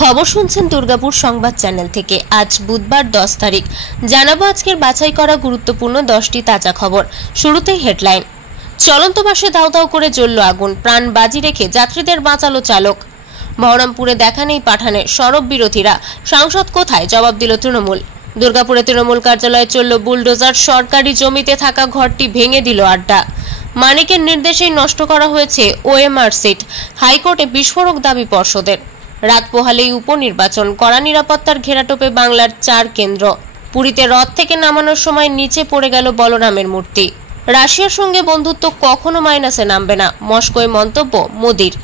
খবর শুনছেন দুর্গাপুর সংবাদ চ্যানেল থেকে। আজ বুধবার 10 তারিখ জানাবো আজকের বাছাই করা গুরুত্বপূর্ণ 10টি তাজা খবর। শুরুতেই হেডলাইন। চলন্ত বাসে দাউ দাউ করে জ্বলল আগুন, প্রাণ বাজি রেখে যাত্রীদের বাঁচালো চালক। বহরমপুরে দেখা নেই পাঠানের, সরব বিরোধীরা। সাংসদ কোথায়, জবাব দিল তৃণমূল। দুর্গাপুরে তৃণমূল কার্যালয়ে চলল বুলডোজার, সরকারি জমিতে থাকা ঘরটি ভেঙে দিল আড্ডা। মানিকের নির্দেশেই নষ্ট করা হয়েছে ওএমআর সিট, হাইকোর্টে বিস্ফোরক দাবি পর্ষদের। রাত পোহালেই উপনির্বাচন, কড়া নিরাপত্তার ঘেরাটোপে বাংলার 4 কেন্দ্র। পুরীতে রথ থেকে নামানোর সময় নিচে পড়ে গেল বলরামের মূর্তি। রাশিয়ার সঙ্গে বন্ধুত্ব কখনো মাইনাসে নামবে না, মস্কোয় মন্তব্য মোদির।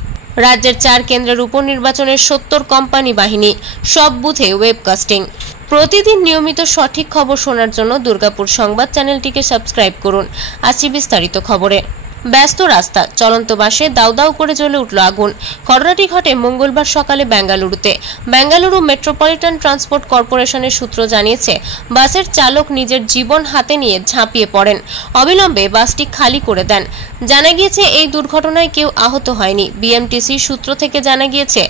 রাজ্যের 4 কেন্দ্রের উপনির্বাচনের 70 কোম্পানি বাহিনী, সব বুথে ওয়েবকাস্টিং। প্রতিদিন নিয়মিত সঠিক খবর শোনার জন্য দুর্গাপুর সংবাদ চ্যানেলটিকে সাবস্ক্রাইব করুন। আসছি বিস্তারিত খবরে। ব্যস্ত রাস্তা, চলন্ত বাসে দাউ দাউ করে জ্বলে উঠল আগুন। ঘটনাটি ঘটে মঙ্গলবার সকালে বেঙ্গালুরুতে। বেঙ্গালুরু মেট্রোপলিটন ট্রান্সপোর্ট কর্পোরেশনের সূত্র জানিয়েছে, বাসের চালক নিজের জীবন হাতে নিয়ে ঝাঁপিয়ে পড়েন। অবিলম্বে বাসটি খালি করে দেন। জানা গিয়েছে এই দুর্ঘটনায় কেউ আহত হয়নি। বিএমটিসি সূত্র থেকে জানা গিয়েছে,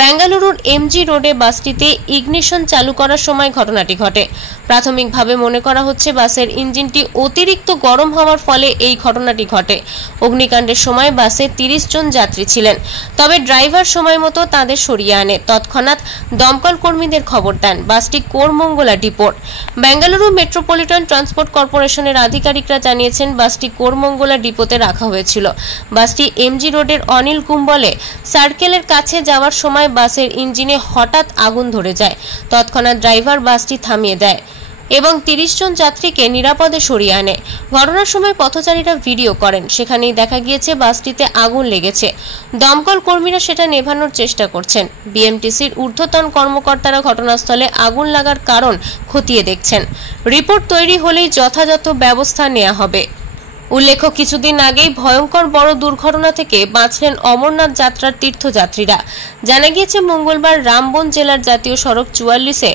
বেঙ্গালুরুর এমজি রোডে বাসটিতে ইগনিশন চালু করার সময় ঘটনাটি ঘটে। প্রাথমিকভাবে মনে করা হচ্ছে বাসের ইঞ্জিনটি অতিরিক্ত গরম হওয়ার ফলে এই ঘটনাটি ঘটে। অগ্নিকাণ্ডের সময় বাসে 30 জন যাত্রী ছিলেন, তবে ড্রাইভার সময় মতো তাদের সরিয়ে আনে। তৎক্ষণাৎ দমকল কর্মীদের খবর দেন। বাসটি কোরমঙ্গলা ডিপোর। বেঙ্গালুরু মেট্রোপলিটন ট্রান্সপোর্ট কর্পোরেশনের আধিকারিকরা জানিয়েছেন, বাসটি কোরমঙ্গলা ডিপোতে রাখা হয়েছিল। বাসটি এমজি রোডের অনিল কুম্বলে সার্কেলের কাছে যাওয়ার সময় বাসের ইঞ্জিনে হঠাৎ আগুন ধরে যায়। তৎক্ষণাৎ ড্রাইভার বাসটি থামিয়ে দেয় এবং 30 জন যাত্রীকে নিরাপদে সরিয়ে আনে। ঘটনার সময় পথচারীরা ভিডিও করেন, সেখানেই দেখা গিয়েছে বাসটিতে আগুন লেগেছে। দমকল কর্মীরা সেটা নেভানোর চেষ্টা করছেন। বিএমটিসির ঊর্ধ্বতন কর্মকর্তারা ঘটনাস্থলে আগুন লাগার কারণ খতিয়ে দেখছেন। রিপোর্ট তৈরি হলেই যথাযথ ব্যবস্থা নেওয়া হবে। উল্লেখ্য, কিছুদিন আগেই ভয়ঙ্কর বড় দুর্ঘটনা থেকে বাঁচলেন অমরনাথ যাত্রার তীর্থযাত্রীরা। জানা গিয়েছে, মঙ্গলবার রামবন জেলার জাতীয় সড়ক 44-এ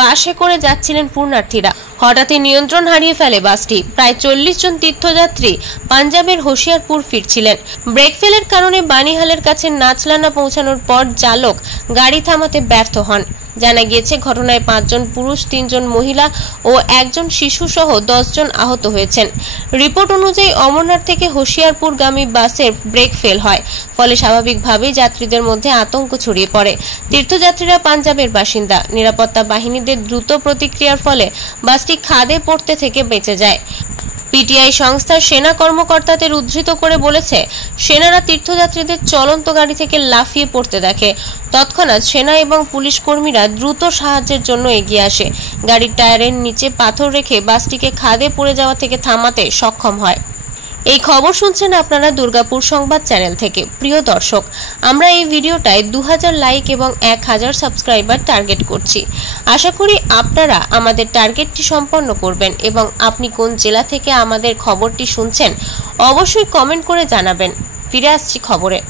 বাসে করে যাচ্ছিলেন পূর্ণার্থীরা। হঠাৎই নিয়ন্ত্রণ হারিয়ে ফেলে বাসটি। প্রায় 40 জন তীর্থযাত্রী পাঞ্জাবের হোশিয়ারপুর ফিরছিলেন। ব্রেক ফেলের কারণে বানিহালের কাছে নাচলানা পৌঁছানোর পর চালক গাড়ি থামাতে ব্যর্থ হন। জানা গিয়েছে, ঘটনায় 5 জন পুরুষ, 3 জন মহিলা ও 1 জন শিশু সহ 10 জন আহত হয়েছেন। রিপোর্ট অনুযায়ী অমরনাথ থেকে হোশিয়ারপুরগামী বাসের ব্রেক ফেল হয়, ফলে স্বাভাবিকভাবেই যাত্রীদের মধ্যে আতঙ্ক ছড়িয়ে পড়ে। তীর্থযাত্রীরা পাঞ্জাবের বাসিন্দা। নিরাপত্তা বাহিনীদের দ্রুত প্রতিক্রিয়ার ফলে বাসটি খাদে পড়তে থেকে বেঁচে যায়। পিটিআই সংস্থার সেনা কর্মকর্তাদের উদ্ধৃত করে বলেছে, সেনারা তীর্থযাত্রীদের চলন্ত গাড়ি থেকে লাফিয়ে পড়তে দেখে। তৎক্ষণাৎ সেনা এবং পুলিশ কর্মীরা দ্রুত সাহায্যের জন্য এগিয়ে আসে। গাড়ির টায়ারের নিচে পাথর রেখে বাসটিকে খাদে পড়ে যাওয়া থেকে থামাতে সক্ষম হয়। এই খবর শুনছেন আপনারা দুর্গাপুর সংবাদ চ্যানেল থেকে। প্রিয় দর্শক, আমরা এই ভিডিওটায় 2000 লাইক এবং 1000 সাবস্ক্রাইবার টার্গেট করছি। আশা করি আপনারা আমাদের টার্গেটটি সম্পন্ন করবেন এবং আপনি কোন জেলা থেকে আমাদের খবরটি শুনছেন অবশ্যই কমেন্ট করে জানাবেন। ফিরে আসছি খবরে।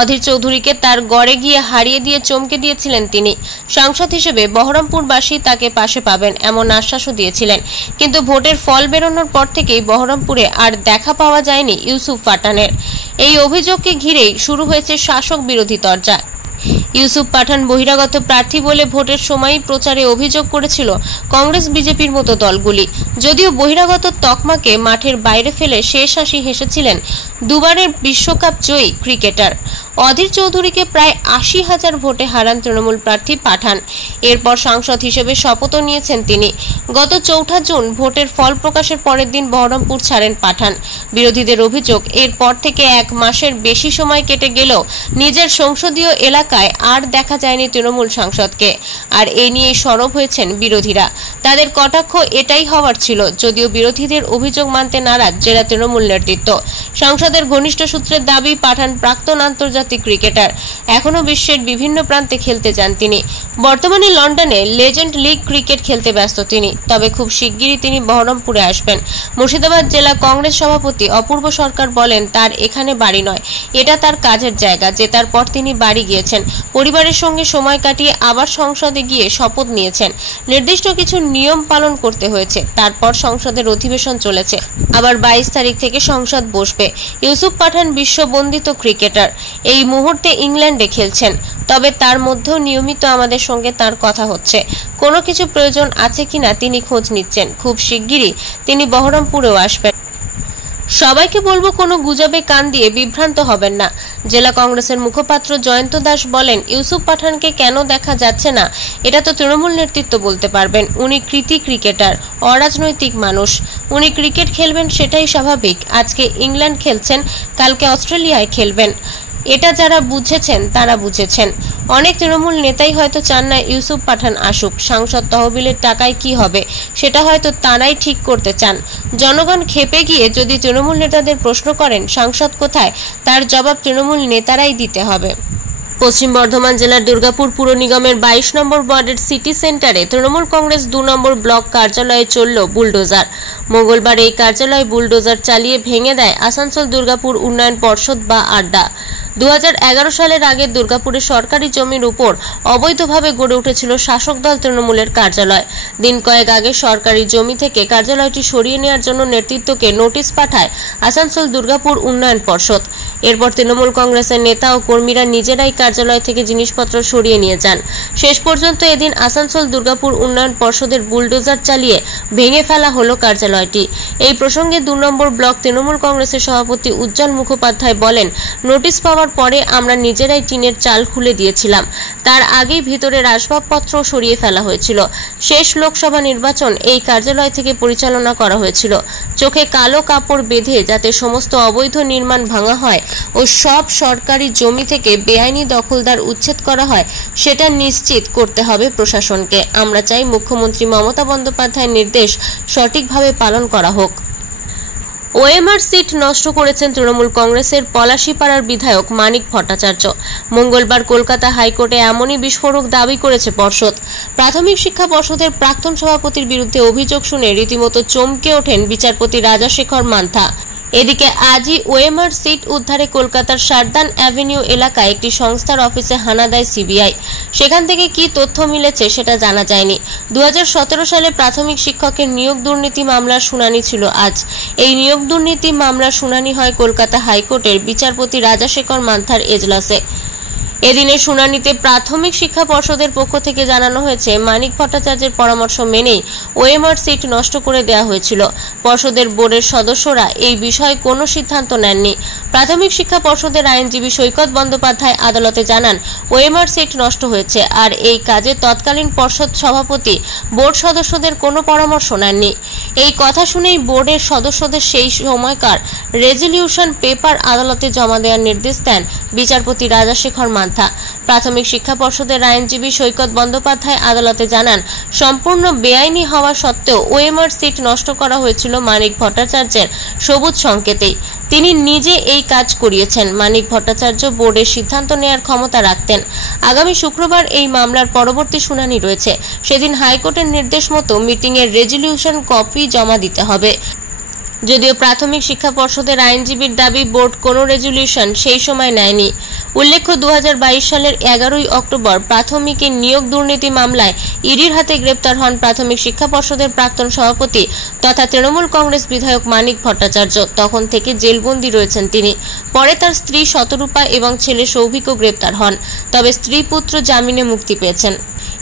অধীর চৌধুরীকে তার গড়ে গিয়ে হারিয়ে দিয়ে চমকে দিয়েছিলেন তিনি। সাংসদ হিসেবে বহরমপুরবাসী তাকে পাশে পাবেন এমন আশ্বাসও দিয়েছিলেন, কিন্তু ভোটের ফল বেরোনোর পর থেকেই বহরমপুরে আর দেখা পাওয়া যায়নি ইউসুফ পাঠানের। এই অভিযোগকে ঘিরেই শুরু হয়েছে শাসক বিরোধী তরজা। ইউসুফ পাঠান বহিরাগত প্রার্থী বলে ভোটের সময়ই প্রচারে অভিযোগ করেছিল কংগ্রেস বিজেপির মতো দলগুলি। যদিও বহিরাগত তকমাকে মাঠের বাইরে ফেলে শেষ হাসি হেসেছিলেন দুবারের বিশ্বকাপ জয়ী ক্রিকেটার। অধীর চৌধুরীকে প্রায় 80,000 ভোটে হারান তৃণমূল প্রার্থী পাঠান। এরপর সাংসদ হিসেবে শপথও নিয়েছেন তিনি। গত 4 জুন ভোটের ফল প্রকাশের পরের দিন বহরমপুর ছাড়েন পাঠান। বিরোধীদের অভিযোগ, এরপর থেকে 1 মাসের বেশি সময় কেটে গেলেও নিজের সংসদীয় এলাকায় আর দেখা যায়নি তৃণমূল সাংসদকে। আর এ নিয়ে সরব হয়েছেন বিরোধীরা। তাদের কটাক্ষ এটাই হওয়ার ছিল। যদিও বিরোধীদের অভিযোগ মানতে নারাজ জেলা তৃণমূল নেতৃত্ব। সাংসদের ঘনিষ্ঠ সূত্রের দাবি, পাঠান প্রাক্তন আন্তর্জাতিক ক্রিকেটার। এখনও বিশ্বের বিভিন্ন প্রান্তে খেলতে যান তিনি। বর্তমানে লন্ডনে লেজেন্ড লিগ ক্রিকেট খেলতে ব্যস্ত তিনি। তবে খুব শিগগিরই তিনি বহরমপুরে আসবেন। মুর্শিদাবাদ জেলা কংগ্রেস সভাপতি অপূর্ব সরকার বলেন, তার এখানে বাড়ি নয়, এটা তার কাজের জায়গা। জেতার পর তিনি বাড়ি গিয়েছেন, পরিবারের সঙ্গে সময় কাটিয়ে আবার সংসদে গিয়ে শপথ নিয়েছেন। নির্দিষ্ট কিছু নিয়ম পালন করতে হয়েছে। তারপর সংসদের অধিবেশন চলেছে। আবার 22 তারিখ থেকে সংসদ বসবে। ইউসুফ পাঠান বিশ্ববন্দিত ক্রিকেটার। এই মুহূর্তে ইংল্যান্ডে খেলছেন, তবে তার মধ্যেও নিয়মিত আমাদের সঙ্গে তার কথা হচ্ছে। কোনো কিছু প্রয়োজন আছে কিনা তিনি খোঁজ নিচ্ছেন। খুব শিগগিরই তিনি বহরমপুরেও আসবেন। সবাইকে বলবো কোনো গুজবে কান দিয়ে বিভ্রান্ত হবেন না। জেলা কংগ্রেসের মুখপাত্র জয়ন্ত দাস বলেন, ইউসুফ পাঠানকে কেন দেখা যাচ্ছে না এটা তো তৃণমূল নেতৃত্ব বলতে পারবেন। উনি কৃতি ক্রিকেটার, অরাজনৈতিক মানুষ। উনি ক্রিকেট খেলবেন সেটাই স্বাভাবিক। আজকে ইংল্যান্ড খেলছেন, কালকে অস্ট্রেলিয়ায় খেলবেন। এটা যারা বুঝেছেন তারা বুঝেছেন। অনেক তৃণমূল নেতাই হয়তো চান না ইউসুফ পাঠান আসুক। সাংসদ তহবিলের টাকায় কি হবে সেটা হয়তো তারাই ঠিক করতে চান। জনগণ খেপে গিয়ে যদি তৃণমূল নেতাদের প্রশ্ন করেন সাংসদ কোথায়, তার জবাব তৃণমূল নেতারাই দিতে হবে। পশ্চিম বর্ধমান জেলার দুর্গাপুর পুর নিগমের 22 নম্বর ওয়ার্ডের সিটি সেন্টারে তৃণমূল কংগ্রেস 2 নম্বর ব্লক কার্যালয়ে চলল বুলডোজার। মঙ্গলবার এই কার্যালয় বুলডোজার চালিয়ে ভেঙে দেয় আসানসোল দুর্গাপুর উন্নয়ন পর্ষদ বা আড্ডা। 2011 সালের আগে দুর্গাপুরের সরকারি জমির উপর অবৈধভাবে গড়ে উঠেছিল শাসক দল তৃণমূলের কার্যালয়। দিন কয়েক আগে সরকারি জমি থেকে কার্যালয়টি সরিয়ে নেওয়ার জন্য নেতৃত্বকে নোটিশ পাঠায় আসানসোল দুর্গাপুর উন্নয়ন পর্ষদ। এরপর তৃণমূল কংগ্রেসের নেতা ও কর্মীরা নিজেরাই কার্যালয় থেকে জিনিসপত্র সরিয়ে নিয়ে যান। শেষ পর্যন্ত এদিন আসানসোল দুর্গাপুর উন্নয়ন পর্ষদের বুলডোজার চালিয়ে ভেঙে ফেলা হলো কার্যালয়টি। এই প্রসঙ্গে 2 নম্বর ব্লক তৃণমূল কংগ্রেসের সভাপতি উজ্জ্বল মুখোপাধ্যায় বলেন, নোটিশ পাওয়ার পরে আমরা নিজেরাই টিনের চাল খুলে দিয়েছিলাম। তার আগেই ভিতরের আসবাবপত্র সরিয়ে ফেলা হয়েছিল। শেষ লোকসভা নির্বাচন এই কার্যালয় থেকে পরিচালনা করা হয়েছিল। চোখে কালো কাপড় বেঁধে যাতে সমস্ত অবৈধ নির্মাণ ভাঙা হয় ও সব সরকারি জমি থেকে বেআইনি দখলদার উচ্ছেদ করা হয় সেটা নিশ্চিত করতে হবে প্রশাসনকে। আমরা চাই মুখ্যমন্ত্রী মমতা বন্দ্যোপাধ্যায়ের নির্দেশ সঠিকভাবে পালন করা হোক। ওএমআর সিট নষ্ট করেছেন তৃণমূল কংগ্রেসের পলাশীপাড়ার বিধায়ক মানিক ভট্টাচার্য। মঙ্গলবার কলকাতা হাইকোর্টে এমনই বিস্ফোরক দাবি করেছে পর্ষদ। প্রাথমিক শিক্ষা পর্ষদের প্রাক্তন সভাপতির বিরুদ্ধে অভিযোগ শুনে রীতিমতো চমকে ওঠেন বিচারপতি রাজাশেখর মান্থা। এদিকে আজই ওএমআর সিট উদ্ধারে কলকাতার শারদান অ্যাভিনিউ এলাকায় একটি সংস্থার অফিসে হানা দেয় সিবিআই। সেখান থেকে কি তথ্য মিলেছে সেটা জানা যায়নি। 2017 সালে প্রাথমিক শিক্ষকের নিয়োগ দুর্নীতি মামলার শুনানি ছিল আজ। এই নিয়োগ দুর্নীতি মামলার শুনানি হয় কলকাতা হাইকোর্টের বিচারপতি রাজাশেখর মান্থার এজলাসে। এদিনের শুনানিতে প্রাথমিক শিক্ষা পর্ষদের পক্ষ থেকে জানানো হয়েছে, মানিক ভট্টাচার্যের পরামর্শ মেনেই ওএমআর সিট নষ্ট করে দেওয়া হয়েছিল। পর্ষদের বোর্ডের সদস্যরা এই বিষয়ে কোনো সিদ্ধান্ত নেননি। প্রাথমিক শিক্ষা পর্ষদের আইনজীবী সৈকত বন্দ্যোপাধ্যায় আদালতে জানান, ওএমআর সিট নষ্ট হয়েছে আর এই কাজে তৎকালীন পর্ষদ সভাপতি বোর্ড সদস্যদের কোনো পরামর্শ নেননি। এই কথা শুনেই বোর্ডের সদস্যদের সেই সময়কার রেজলিউশন পেপার আদালতে জমা দেওয়ার নির্দেশ দেন বিচারপতি রাজাশেখর মান্থা। প্রাথমিক শিক্ষা পর্ষদের আইনজীবী সৈকত বন্দ্যোপাধ্যায় আদালতে জানান, সম্পূর্ণ বেআইনি হওয়া সত্ত্বেও ওএমআর সিট নষ্ট করা হয়েছিল মানিক ভট্টাচার্যের সবুজ সংকেতেই। তিনি নিজে এই কাজ করিয়েছেন। মানিক ভট্টাচার্য বোর্ডের সিদ্ধান্ত নেওয়ার ক্ষমতা রাখতেন। আগামী শুক্রবার এই মামলার পরবর্তী শুনানি রয়েছে। সেদিন হাইকোর্টের নির্দেশ মতো মিটিংয়ের রেজলিউশন কপি জমা দিতে হবে। যদিও প্রাথমিক শিক্ষা পর্ষদের আইনজীবীর দাবি, বোর্ড কোনো রেজলিউশন সেই সময় নেয়নি। উল্লেখ্য, 2022 সালের 11 অক্টোবর প্রাথমিকের নিয়োগ দুর্নীতি মামলায় ইডির হাতে গ্রেপ্তার হন প্রাথমিক শিক্ষা পর্ষদের প্রাক্তন সভাপতি তথা তৃণমূল কংগ্রেস বিধায়ক মানিক ভট্টাচার্য। তখন থেকে জেলবন্দি রয়েছেন তিনি। পরে তার স্ত্রী শতরূপা এবং ছেলে সৌভিকও গ্রেপ্তার হন, তবে স্ত্রী পুত্র জামিনে মুক্তি পেয়েছেন।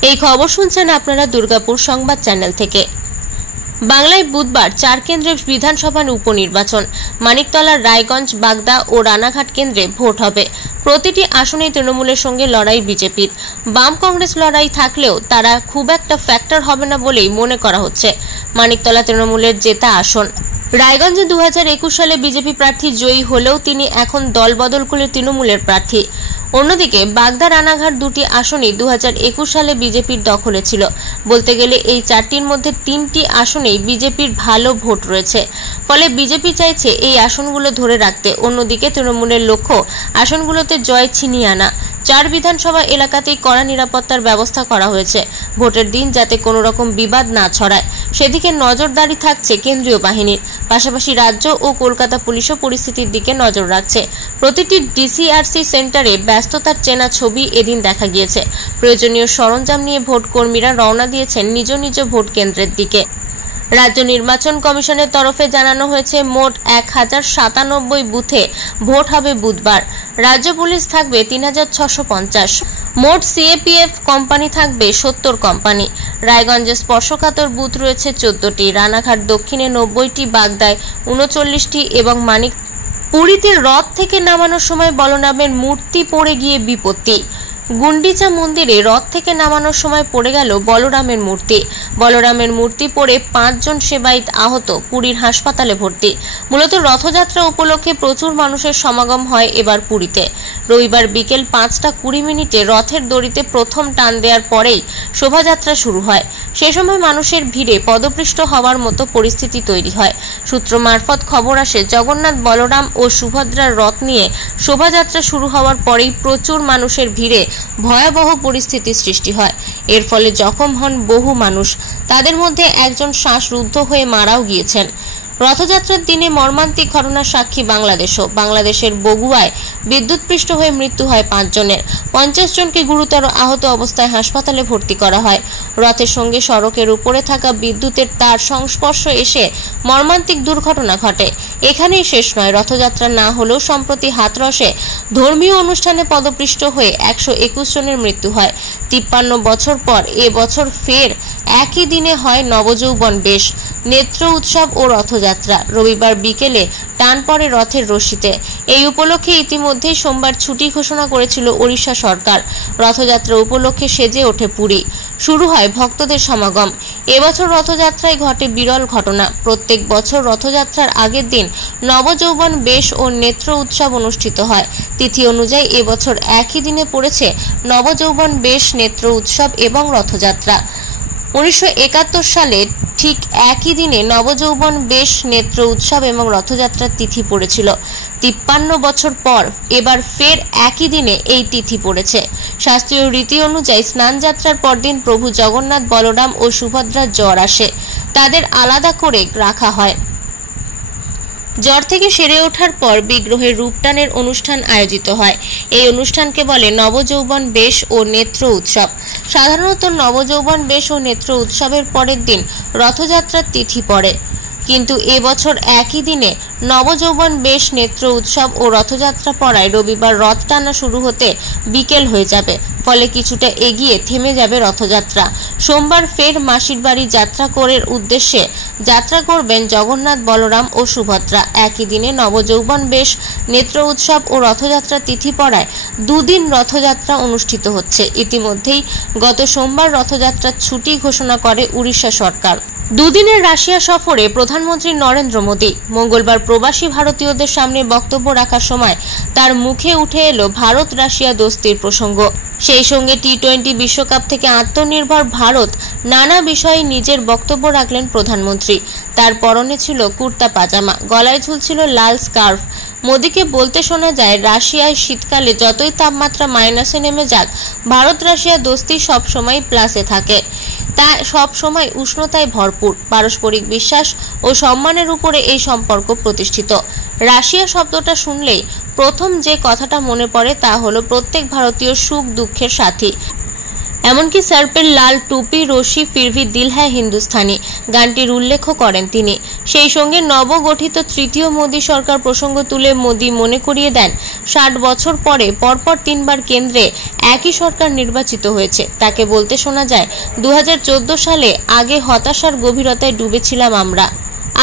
এই খবর শুনছেন আপনারা দুর্গাপুর সংবাদ চ্যানেল থেকে। বাংলায় বুধবার 4 কেন্দ্রে বিধানসভা উপনির্বাচন। মানিকতলার রায়গঞ্জ, বাগদা ও রানাঘাট কেন্দ্রে ভোট হবে। প্রতিটি আসনেই তৃণমূলের সঙ্গে লড়াই বিজেপির। বাম কংগ্রেস লড়াই থাকলেও তারা খুব একটা ফ্যাক্টর হবে না বলেই মনে করা হচ্ছে। মানিকতলা তৃণমূলের জেতা আসন। রায়গঞ্জে 2021 সালে বিজেপি প্রার্থী জয়ী হলেও তিনি এখন দল বদল করে তৃণমূলের প্রার্থী। অন্যদিকে বাগদা, রানাঘাট দুটি আসনই 2021 সালে বিজেপির দখলে ছিল। বলতে গেলে এই 4টির মধ্যে 3টি আসনেই বিজেপির ভালো ভোট রয়েছে। ফলে বিজেপি চাইছে এই আসনগুলো ধরে রাখতে। অন্যদিকে তৃণমূলের লক্ষ্য আসনগুলোতে জয় ছিনিয়ে আনা। 4 বিধানসভা এলাকাতেই কড়া নিরাপত্তার ব্যবস্থা করা হয়েছে। ভোটের দিন যাতে কোনো রকম বিবাদ না ছড়ায় সেদিকে নজরদারি থাকছে কেন্দ্রীয় বাহিনীর। পাশাপাশি রাজ্য ও কলকাতা পুলিশও পরিস্থিতির দিকে নজর রাখছে। প্রতিটি ডিসিআরসি সেন্টারে ব্যস্ততার চেনা ছবি এদিন দেখা গিয়েছে। প্রয়োজনীয় সরঞ্জাম নিয়ে ভোট কর্মীরা রওনা দিয়েছেন নিজ নিজ ভোট কেন্দ্রের দিকে। রাজ্য নির্বাচন কমিশনের তরফে জানানো হয়েছে মোট 1097 বুথে ভোট হবে বুধবার। রাজ্য পুলিশ থাকবে 3650। মোট সিএপিএফ কোম্পানি থাকবে 70 কোম্পানি। রায়গঞ্জে স্পর্শকাতর বুথ রয়েছে 14টি, রানাঘাট দক্ষিণে 90টি, বাগদায় 39টি এবং মানিক। পুরীতে রথ থেকে নামানোর সময় বলরামের মূর্তি পড়ে গিয়ে বিপত্তি। গুন্ডিচা মন্দিরে রথ থেকে নামানোর সময় পড়ে গেল বলরামের মূর্তি। বলরামের মূর্তি পড়ে 5 জন সেবায়িত আহত, পুরীর হাসপাতালে ভর্তি। মূলত রথযাত্রা উপলক্ষে প্রচুর মানুষের সমাগম হয় এবার পুরীতে। রবিবার বিকেল 5:20 রথের দড়িতে প্রথম টান দেওয়ার পরেই শোভাযাত্রা শুরু হয়। সে সময় মানুষের ভিড়ে পদপৃষ্ট হওয়ার মতো পরিস্থিতি তৈরি হয়। সূত্র মারফত খবর আসে, জগন্নাথ, বলরাম ও সুভদ্রার রথ নিয়ে শোভাযাত্রা শুরু হওয়ার পরেই প্রচুর মানুষের ভিড়ে ভয়াবহ পরিস্থিতির সৃষ্টি হয়। এর ফলে জখম হন বহু মানুষ। তাদের মধ্যে একজন শ্বাসরুদ্ধ হয়ে মারাও গিয়েছেন। রথযাত্রার দিনে মর্মান্তিক ঘটনার সাক্ষী বাংলাদেশও। বাংলাদেশের বগুড়ায় বিদ্যুৎপৃষ্ট হয়ে মৃত্যু হয় 5 জনের। 50 জনকে গুরুতর আহত অবস্থায় হাসপাতালে ভর্তি করা হয়। রথের সঙ্গে সড়কের উপরে থাকা বিদ্যুতের তার সংস্পর্শ এসে মর্মান্তিক দুর্ঘটনা ঘটে। এখানেই শেষ নয়, রথযাত্রা না হলেও সম্প্রতি হাতরসে ধর্মীয় অনুষ্ঠানে পদপৃষ্ট হয়ে 121 জনের মৃত্যু হয়। 53 বছর পর এ বছর ফের একই দিনে হয় নবযৌবন বেশ, নেত্র উৎসব ও রথযাত্রা। রবিবার বিকেলে টান পড়ে রথের রশিতে। এই উপলক্ষে ইতিমধ্যেই সোমবার ছুটি ঘোষণা করেছিল ওড়িশা সরকার। রথযাত্রা উপলক্ষে সেজে ওঠে পুরী। শুরু হয় ভক্তদের সমাগম। এবছর রথযাত্রায় ঘটে বিরল ঘটনা। প্রত্যেক বছর রথযাত্রার আগের দিন নবযৌবন বেশ ও নেত্র উৎসব অনুষ্ঠিত হয়। তিথি অনুযায়ী এবছর একই দিনে পড়েছে নবযৌবন বেশ, নেত্র উৎসব এবং রথযাত্রা। 1971 সালে ঠিক একই দিনে নবযৌবন বেশ, নেত্র উৎসব এবং রথযাত্রার তিথি পড়েছিল। 53 বছর পর এবার ফের একই দিনে এই তিথি পড়েছে। শাস্ত্রীয় রীতি অনুযায়ী স্নান যাত্রার পরদিন প্রভু জগন্নাথ, বলরাম ও সুভদ্রার জ্বর আসে। তাদের আলাদা করে রাখা হয়। জ্বর থেকে সেরে ওঠার পর বিগ্রহের রূপটানের অনুষ্ঠান আয়োজিত হয়। এই অনুষ্ঠানকে বলে নবযৌবন বেশ ও নেত্র উৎসব। সাধারণত নবযৌবন বেশ ও নেত্র উৎসবের পরের দিন রথযাত্রার তিথি পড়ে, কিন্তু এবছর একই দিনে নবযৌবন বেশ, নেত্র উৎসব ও রথযাত্রা পড়ায় রবিবার রথ টানা শুরু হতে বিকেল হয়ে যাবে। ফলে কিছুটা এগিয়ে থেমে যাবে রথযাত্রা। সোমবার ফের মাসির বাড়ি যাত্রা করার উদ্দেশ্যে যাত্রা করবেন জগন্নাথ, বলরাম ও সুভদ্রা। একই দিনে নবযৌবন বেশ, নেত্র উৎসব ও রথযাত্রা তিথি পড়ায় 2 দিন রথযাত্রা অনুষ্ঠিত হচ্ছে। ইতিমধ্যেই গত সোমবার রথযাত্রার ছুটি ঘোষণা করে উড়িষ্যা সরকার। 2 দিনের রাশিয়া সফরে প্রধানমন্ত্রী নরেন্দ্র মোদী। মঙ্গলবার প্রবাসী ভারতীয়দের সামনে বক্তব্য রাখার সময় তার মুখে উঠে এলো ভারত রাশিয়া দোস্তির প্রসঙ্গ। সেই সঙ্গে টি-20 বিশ্বকাপ থেকে আত্মনির্ভর ভারত নানা বিষয়ে নিজের বক্তব্য রাখলেন প্রধানমন্ত্রী। তার পরনে ছিল কুর্তা পাজামা, গলায় ঝুলছিল লাল স্কার্ফ। মোদীকে বলতে শোনা যায়, রাশিয়ায় শীতকালে যতই তাপমাত্রা মাইনাসে নেমে যাক, ভারত রাশিয়া দোস্তি সবসময় প্লাসে থাকে। তা সব সময় উষ্ণতায় ভরপুর। পারস্পরিক বিশ্বাস ও সম্মানের উপরে এই সম্পর্ক প্রতিষ্ঠিত। রাশিয়া শব্দটা শুনলেই প্রথম যে কথাটা মনে পড়ে তা হলো প্রত্যেক ভারতীয় সুখ দুঃখের সাথী। এমনকি সার্পের লাল টুপি, রশি, ফিরভি দিল হ্যায় হিন্দুস্তানি গানটির উল্লেখও করেন তিনি। সেই সঙ্গে নবগঠিত তৃতীয় মোদী সরকার প্রসঙ্গ তুলে মোদী মনে করিয়ে দেন, 60 বছর পরে পরপর 3 বার কেন্দ্রে একই সরকার নির্বাচিত হয়েছে। তাকে বলতে শোনা যায়, 2014 সালে আগে হতাশার গভীরতায় ডুবেছিলাম আমরা।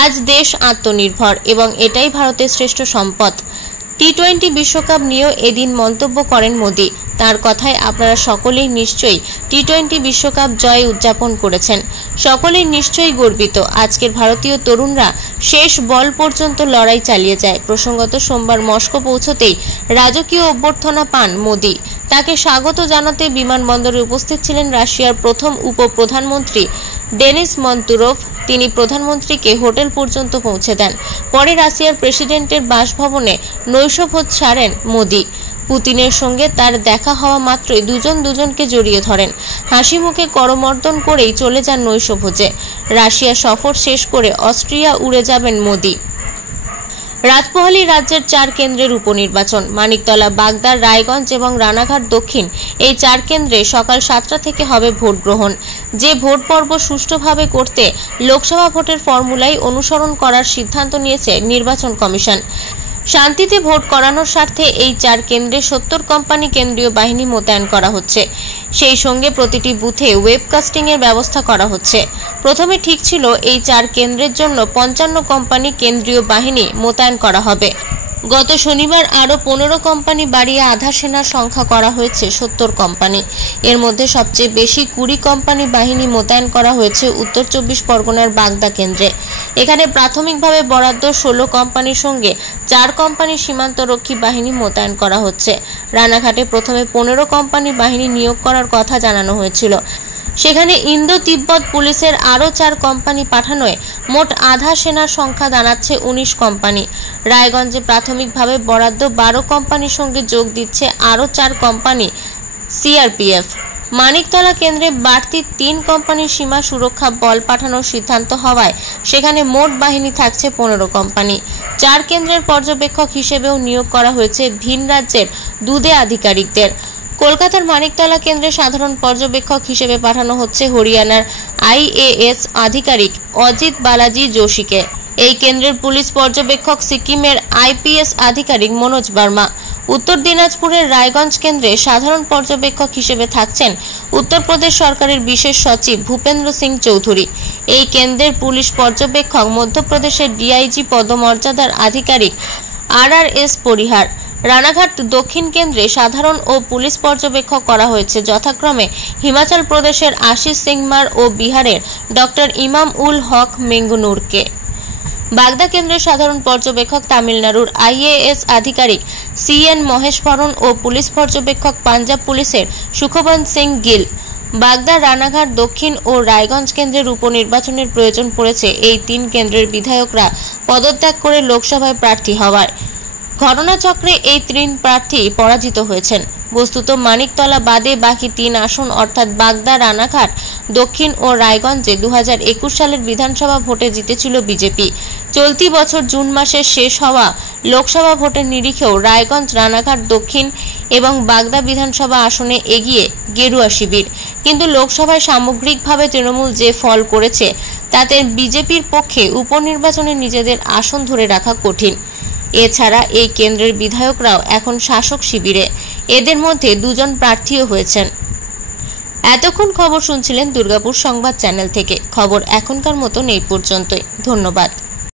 আজ দেশ আত্মনির্ভর এবং এটাই ভারতের শ্রেষ্ঠ সম্পদ। টি-20 বিশ্বকাপ নিয়েও এদিন মন্তব্য করেন মোদী। তার কথায় আপনারা সকলেই নিশ্চয়ই টি-20 বিশ্বকাপ জয় উদযাপন করেছেন। সকলেই নিশ্চয়ই গর্বিত। আজকের ভারতীয় তরুণরা শেষ বল পর্যন্ত লড়াই চালিয়ে যায়। প্রসঙ্গত সোমবার মস্কো পৌঁছতেই রাজকীয় অভ্যর্থনা পান মোদী। তাকে স্বাগত জানাতে বিমানবন্দরে উপস্থিত ছিলেন রাশিয়ার প্রথম উপপ্রধানমন্ত্রী ডেনিস মন্তুরভ। তিনি প্রধানমন্ত্রীকে হোটেল পর্যন্ত পৌঁছে দেন। পরে রাশিয়ার প্রেসিডেন্টের বাসভবনে নৈশভোজ ছাড়েন মোদী। পুতিনের সঙ্গে তার দেখা হওয়া মাত্রই দুজনকে জড়িয়ে ধরেন। হাসি মুখে করমর্দন করেই চলে যান নৈশভোজে। রাশিয়া সফর শেষ করে অস্ট্রিয়া উড়ে যাবেন মোদী। রাতপোহালি রাজ্যের 4 কেন্দ্রের উপনির্বাচন। মানিকতলা, বাগদা, রায়গঞ্জ এবং রানাঘাট দক্ষিণ এই 4 কেন্দ্রে সকাল 7টা থেকে হবে ভোট গ্রহণ। যে ভোট পর্ব সুষ্ঠুভাবে করতে লোকসভা ভোটের ফর্মুলাই অনুসরণ করার সিদ্ধান্ত নিয়েছে নির্বাচন কমিশন। শান্তিতে ভোট করানোর স্বার্থে এই 4 কেন্দ্রে 70 কোম্পানি কেন্দ্রীয় বাহিনী মোতায়েন করা হচ্ছে। সেই সঙ্গে প্রতিটি বুথে ওয়েবকাস্টিং এর ব্যবস্থা করা হচ্ছে। প্রথমে ঠিক ছিল এই 4 কেন্দ্রের জন্য 55 কোম্পানি কেন্দ্রীয় বাহিনী মোতায়েন করা হবে। গত শনিবার আরও 15 কোম্পানি বাড়িয়ে আধা সেনার সংখ্যা করা হয়েছে 70 কোম্পানি। এর মধ্যে সবচেয়ে বেশি 20 কোম্পানি বাহিনী মোতায়েন করা হয়েছে উত্তর 24 পরগনার বাগদা কেন্দ্রে। এখানে প্রাথমিকভাবে বরাদ্দ 16 কোম্পানির সঙ্গে 4 কোম্পানি সীমান্তরক্ষী বাহিনী মোতায়েন করা হচ্ছে। রানাঘাটে প্রথমে 15 কোম্পানি বাহিনী নিয়োগ করার কথা জানানো হয়েছিল। সেখানে ইন্দো তিব্বত পুলিশের আরও 4 কোম্পানি পাঠানোয় মোট আধা সেনার সংখ্যা দাঁড়াচ্ছে 19 কোম্পানি। রায়গঞ্জে প্রাথমিকভাবে বরাদ্দ 12 কোম্পানির সঙ্গে যোগ দিচ্ছে আরও 4 কোম্পানি সিআরপিএফ। মানিকতলা কেন্দ্রে বাড়তি 3 কোম্পানির সীমা সুরক্ষা বল পাঠানোর সিদ্ধান্ত হওয়ায় সেখানে মোট বাহিনী থাকছে 15 কোম্পানি। 4 কেন্দ্রের পর্যবেক্ষক হিসেবেও নিয়োগ করা হয়েছে ভিন রাজ্যের দুদে আধিকারিকদের। কলকাতার মানিকতলা কেন্দ্রে সাধারণ পর্যবেক্ষক হিসেবে পাঠানো হচ্ছে হরিয়ানার আইএএস আধিকারিক অজিত বালাজি যোশীকে। এই কেন্দ্রের পুলিশ পর্যবেক্ষক সিকিমের আইপিএস আধিকারিক মনোজ বর্মা। উত্তর দিনাজপুরের রায়গঞ্জ কেন্দ্রে সাধারণ পর্যবেক্ষক হিসেবে থাকছেন উত্তরপ্রদেশ সরকারের বিশেষ সচিব ভূপেন্দ্র সিং চৌধুরী। এই কেন্দ্রের পুলিশ পর্যবেক্ষক মধ্যপ্রদেশের ডিআইজি পদমর্যাদার আধিকারিক RRS পরিহার। রানাঘাট দক্ষিণ কেন্দ্রে সাধারণ ও পুলিশ পর্যবেক্ষক করা হয়েছে যথাক্রমে হিমাচল প্রদেশের আশিস সিংমার ও বিহারের ডক্টর ইমাম উল হক মেঙ্গুনুরকে। বাগদা কেন্দ্রের সাধারণ পর্যবেক্ষক তামিলনাড়ুর আইএএস আধিকারিক CN মহেশ্বরন ও পুলিশ পর্যবেক্ষক পাঞ্জাব পুলিশের সুখবন্ত সিং গিল। বাগদা, রানাঘাট দক্ষিণ ও রায়গঞ্জ কেন্দ্রের উপনির্বাচনের প্রয়োজন পড়েছে এই 3 কেন্দ্রের বিধায়করা পদত্যাগ করে লোকসভায় প্রার্থী হওয়ায়। ঘটনাচক্রে এই 3 প্রার্থী পরাজিত হয়েছেন। বস্তুত মানিকতলা বাদে বাকি 3 আসন অর্থাৎ বাগদা, রানাঘাট দক্ষিণ ও রায়গঞ্জে 2021 সালের বিধানসভা ভোটে জিতেছিল বিজেপি। চলতি বছর জুন মাসে শেষ হওয়া লোকসভা ভোটের নিরিখেও রায়গঞ্জ, রানাঘাট দক্ষিণ এবং বাগদা বিধানসভা আসনে এগিয়ে গেরুয়া শিবির। কিন্তু লোকসভায় সামগ্রিকভাবে তৃণমূল যে ফল করেছে তাতে বিজেপির পক্ষে উপনির্বাচনে নিজেদের আসন ধরে রাখা কঠিন। এছাড়া এই কেন্দ্রের বিধায়করাও এখন শাসক শিবিরে। এদের মধ্যে 2 জন প্রার্থীও হয়েছেন। এতক্ষণ খবর শুনছিলেন দুর্গাপুর সংবাদ চ্যানেল থেকে। খবর এখনকার মতন এই পর্যন্তই। ধন্যবাদ।